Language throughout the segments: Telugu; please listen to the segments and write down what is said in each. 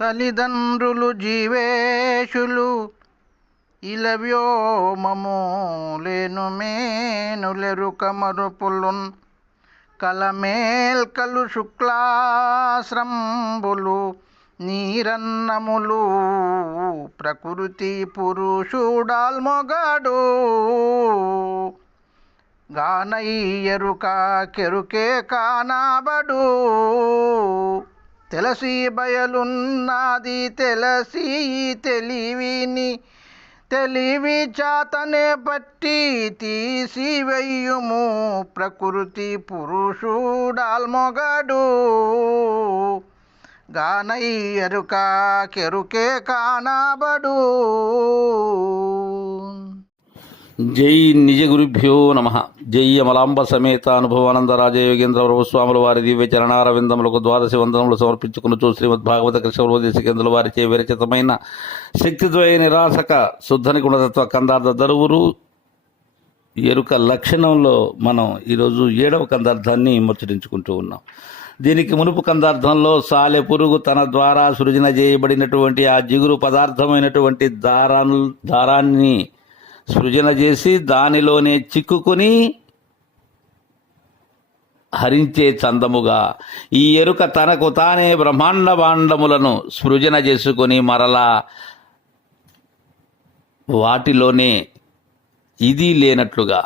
తల్లిదండ్రులు జీవేషులు ఇలవ్యోమము లేను మేనులెరుక మరుపులున్ కలమేల్కలు శుక్లాశ్రంబులు నీరన్నములు ప్రకృతి పురుషుడాల్మొగడు గానయ్యరుక కెరుకే కానాబడు. తెలసి బయలున్నది తెలసి తెలివిని తెలివి చాతనే పట్టి తీసివెయ్యుము ప్రకృతి పురుషుడాల్మొగడు. గానయ్యరుక కెరుకే కానబడు. జై నిజ గురుభ్యో నమ. జై అమలాంబ సమేత అనుభవానంద రాజయోగేంద్ర ప్రభుస్వాముల వారి దివ్య చరణారవిందములకు ద్వాదశి వందనములు సమర్పించుకుని శ్రీమద్ భాగవత కృష్ణదేశికేంద్రుల వారిచే విరచితమైన శక్తిద్వయ నిరాశక శుద్ధని గుణతత్వ కందార్థ దరువురు ఎరుక లక్షణంలో మనం ఈరోజు ఏడవ కందార్థాన్ని ముచ్చరించుకుంటూ ఉన్నాం. దీనికి మునుపు కందార్థంలో సాలె పురుగు తన ద్వారా సృజన చేయబడినటువంటి ఆ జిగురు పదార్థమైనటువంటి దారాన్ దారాన్ని సృజన చేసి దానిలోనే చిక్కుకుని హరించే చందముగా. ఈ ఎరుక తనకు తానే బ్రహ్మాండ భాండములను సృజన చేసుకొని మరలా వాటిలోనే ఇది లేనట్లుగా.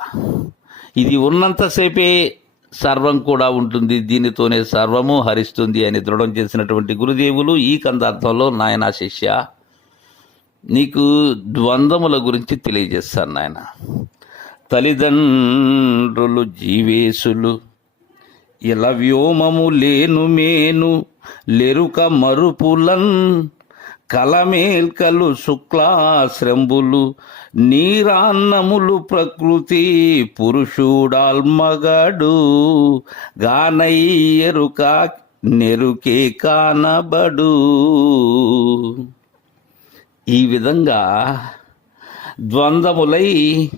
ఇది ఉన్నంతసేపే సర్వం కూడా ఉంటుంది. దీనితోనే సర్వము హరిస్తుంది అని దృఢం చేసినటువంటి గురుదేవులు ఈ కందార్థంలో నాయనా శిష్య నీకు ద్వంద్వముల గురించి తెలియజేస్తాను నాయన. తల్లిదండ్రులు జీవేశులు ఇలా వ్యోమము లేను మేను లెరుక మరుపులన్ కలమేల్కలు శుక్లాశ్రంబులు నీరాన్నములు ప్రకృతి పురుషుడాల్మగడు గానయ్యరుక నెరుకే కానబడు. ఈ విధంగా ద్వంద్వములై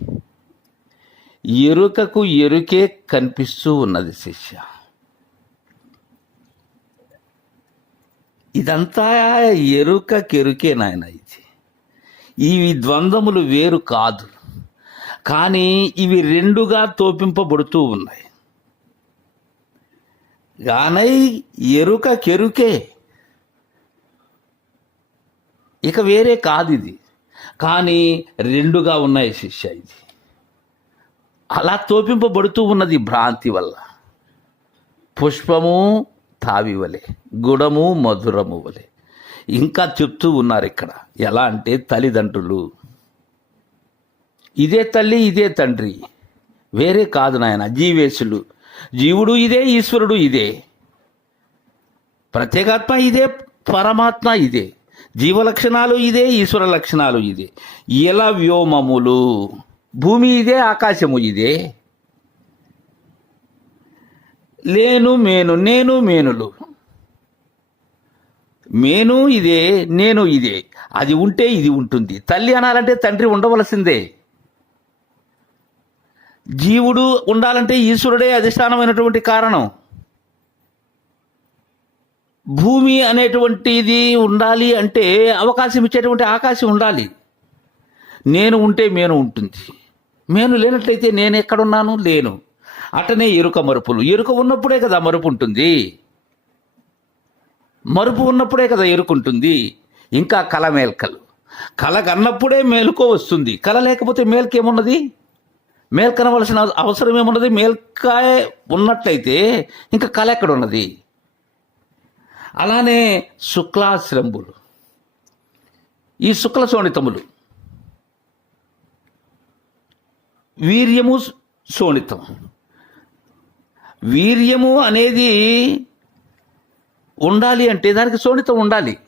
ఎరుకకు ఎరుకే కనిపిస్తూ ఉన్నది శిష్య. ఇదంతా ఎరుకకెరుకే నాయన ఇది. ఇవి ద్వంద్వములు వేరు కాదు. కానీ ఇవి రెండుగా తోపింపబడుతూ ఉన్నాయి. గానై ఎరుక కెరుకే ఇక వేరే కాదు ఇది కానీ రెండుగా ఉన్నాయి శిష్య ఇది. అలా తోపింపబడుతూ ఉన్నది భ్రాంతి వల్ల. పుష్పము తావివలే గుడము మధురము వలె. ఇంకా చెప్తూ ఉన్నారు ఇక్కడ. ఎలా అంటే తల్లిదండ్రులు. ఇదే తల్లి ఇదే తండ్రి. వేరే కాదు నాయన జీవేశులు. జీవుడు ఇదే ఈశ్వరుడు ఇదే. ప్రత్యేకాత్మ ఇదే పరమాత్మ ఇదే. జీవ లక్షణాలు ఇదే ఈశ్వర లక్షణాలు ఇదే. ఇలా వ్యోమములు? భూమి ఇదే ఆకాశము ఇదే. లేను మేను నేను మేనులు. మేను ఇదే నేను ఇదే. అది ఉంటే ఇది ఉంటుంది. తల్లి అనాలంటే తండ్రి ఉండవలసిందే. జీవుడు ఉండాలంటే ఈశ్వరుడే అధిష్టానమైనటువంటి కారణం. భూమి అనేటువంటిది ఉండాలి అంటే అవకాశం ఇచ్చేటువంటి ఆకాశం ఉండాలి. నేను ఉంటే మేను ఉంటుంది. మేను లేనట్లయితే నేను ఎక్కడున్నాను? లేను. అటనే ఎరుక మరుపులు. ఎరుక ఉన్నప్పుడే కదా మరుపు ఉంటుంది. మరుపు ఉన్నప్పుడే కదా ఎరుకుంటుంది ఇంకా కల మేల్కలు. కల కన్నప్పుడే మేలుకో వస్తుంది. కల లేకపోతే మేల్కేమున్నది మేల్కనవలసిన అవసరం ఏమున్నది? మేల్కాయ ఉన్నట్లయితే ఇంకా కళ ఎక్కడ ఉన్నది అలానే శుక్లాశ్రంబులు ఈ శుక్ల శోణితములు వీర్యము శోణితం వీర్యము అనేది ఉండాలి అంటే దానికి శోణితం ఉండాలి.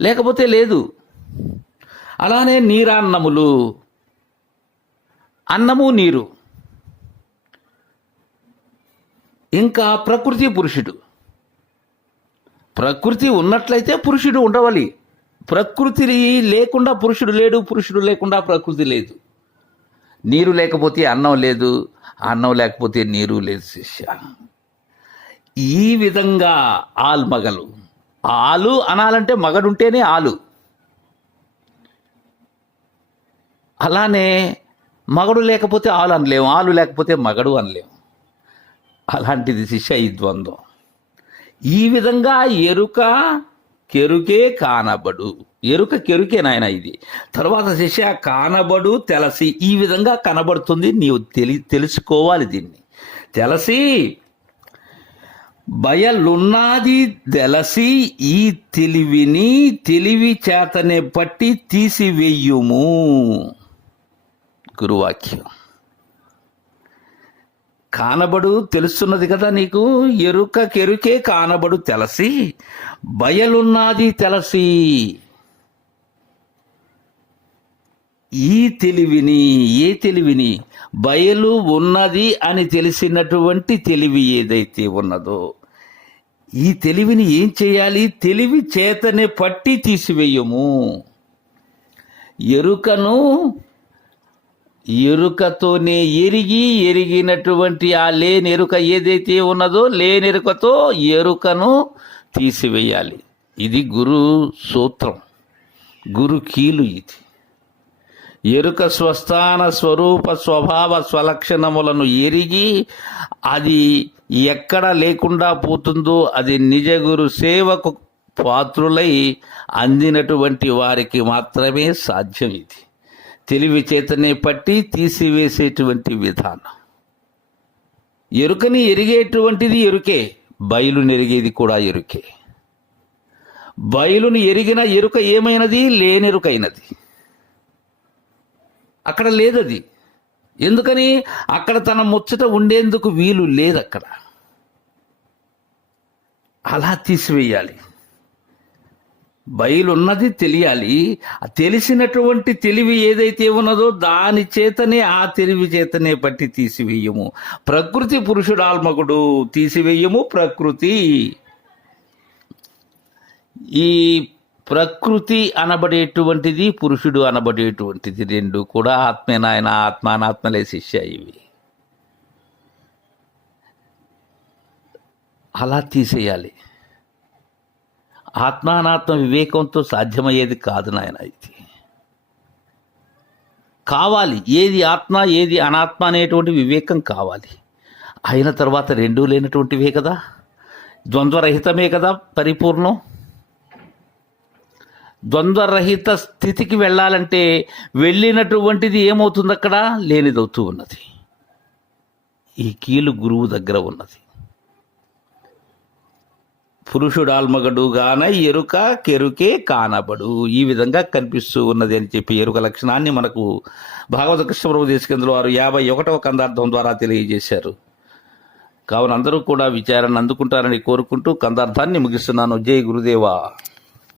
లేకపోతే లేదు. అలానే నీరాన్నములు. అన్నము నీరు. ఇంకా ప్రకృతి పురుషుడు. ప్రకృతి ఉన్నట్లయితే పురుషుడు ఉండవాలి. ప్రకృతి లేకుండా పురుషుడు లేడు పురుషుడు లేకుండా ప్రకృతి లేదు. నీరు లేకపోతే అన్నం లేదు అన్నం లేకపోతే నీరు లేదు శిష్య. ఈ విధంగా ఆల్మగలు ఆలు అనాలంటే మగడుంటేనే ఆలు. అలానే మగడు లేకపోతే ఆలు అనలేము ఆలు లేకపోతే మగడు అనలేము. అలాంటిది శిష్య ఈ ద్వంద్వం. ఈ విధంగా ఎరుక కెరుకే కానబడు. ఎరుక కెరుకే నాయన ఇది. తర్వాత శిష్య కానబడు తెలసి ఈ విధంగా కనబడుతుంది. నీవు తెలి తెలుసుకోవాలి దీన్ని. తెలసి బయలున్నది తెలసి ఈ తెలివిని తెలివి చేతనే పట్టి తీసివేయుము. గురువాక్యం. కానబడు తెలుస్తున్నది కదా నీకు? ఎరుక కెరుకే కానబడు తెలసి బయలున్నది తెలసి. ఈ తెలివిని ఏ తెలివిని? బయలు ఉన్నది అని తెలిసినటువంటి తెలివి ఏదైతే ఉన్నదో ఈ తెలివిని ఏం చేయాలి? తెలివి చేతనే పట్టి తీసివేయము. ఎరుకను ఎరుకతోనే ఎరిగి ఎరిగినటువంటి ఆ లేని ఎరుక ఏదైతే ఉన్నదో లేని ఎరుకతో ఎరుకను తీసివేయాలి. ఇది గురు సూత్రం. గురు కీలు ఇది. ఎరుక స్వస్థాన స్వరూప స్వభావ స్వలక్షణములను ఎరిగి అది ఎక్కడ లేకుండా పోతుందో అది నిజ గురు సేవకు పాత్రులై అందినటువంటి వారికి మాత్రమే సాధ్యం ఇది. తెలివి చేతనే పట్టి తీసివేసేటువంటి విధానం. ఎరుకని ఎరిగేటువంటిది ఎరుకే బయలుని ఎరిగేది కూడా ఎరుకే. బయలుని ఎరిగిన ఎరుక ఏమైనది? లేనెరుకైనది. అక్కడ లేదది. ఎందుకని? అక్కడ తన ముచ్చట ఉండేందుకు వీలు లేదు అక్కడ అలా తీసివేయాలి. బయలున్నది తెలియాలి. తెలిసినటువంటి తెలివి ఏదైతే ఉన్నదో దాని చేతనే ఆ తెలివి చేతనే పట్టి తీసివేయము. ప్రకృతి పురుషుడాల్మకుడు తీసివేయము. ప్రకృతి ఈ ప్రకృతి అనబడేటువంటిది పురుషుడు అనబడేటువంటిది రెండు కూడా ఆత్మేనాయన ఆత్మానాత్మలే శిష్య ఇవి. అలా తీసేయాలి. ఆత్మానాత్మ వివేకంతో సాధ్యమయ్యేది కాదు నాయన ఇది. కావాలి. ఏది ఆత్మ ఏది అనాత్మ అనేటువంటి వివేకం కావాలి. అయిన తర్వాత రెండూ లేనటువంటివే కదా. ద్వంద్వరహితమే కదా పరిపూర్ణం. ద్వంద్వరహిత స్థితికి వెళ్ళాలంటే వెళ్ళినటువంటిది ఏమవుతుంది అక్కడ లేనిదవుతూ ఉన్నది. ఈ కీలు గురువు దగ్గర ఉన్నది. పురుషుడాల్మగడు గాన ఎరుక కెరుకే కానబడు. ఈ విధంగా కనిపిస్తూ ఉన్నది అని చెప్పి ఎరుక లక్షణాన్ని మనకు భాగవత కృష్ణప్రభు దేశకేంద్రుల వారు యాభై ఒకటవ కందార్థం ద్వారా తెలియజేశారు. కావున అందరూ కూడా విచారణ అందుకుంటారని కోరుకుంటూ కందార్థాన్ని ముగిస్తున్నాను. జై గురుదేవా.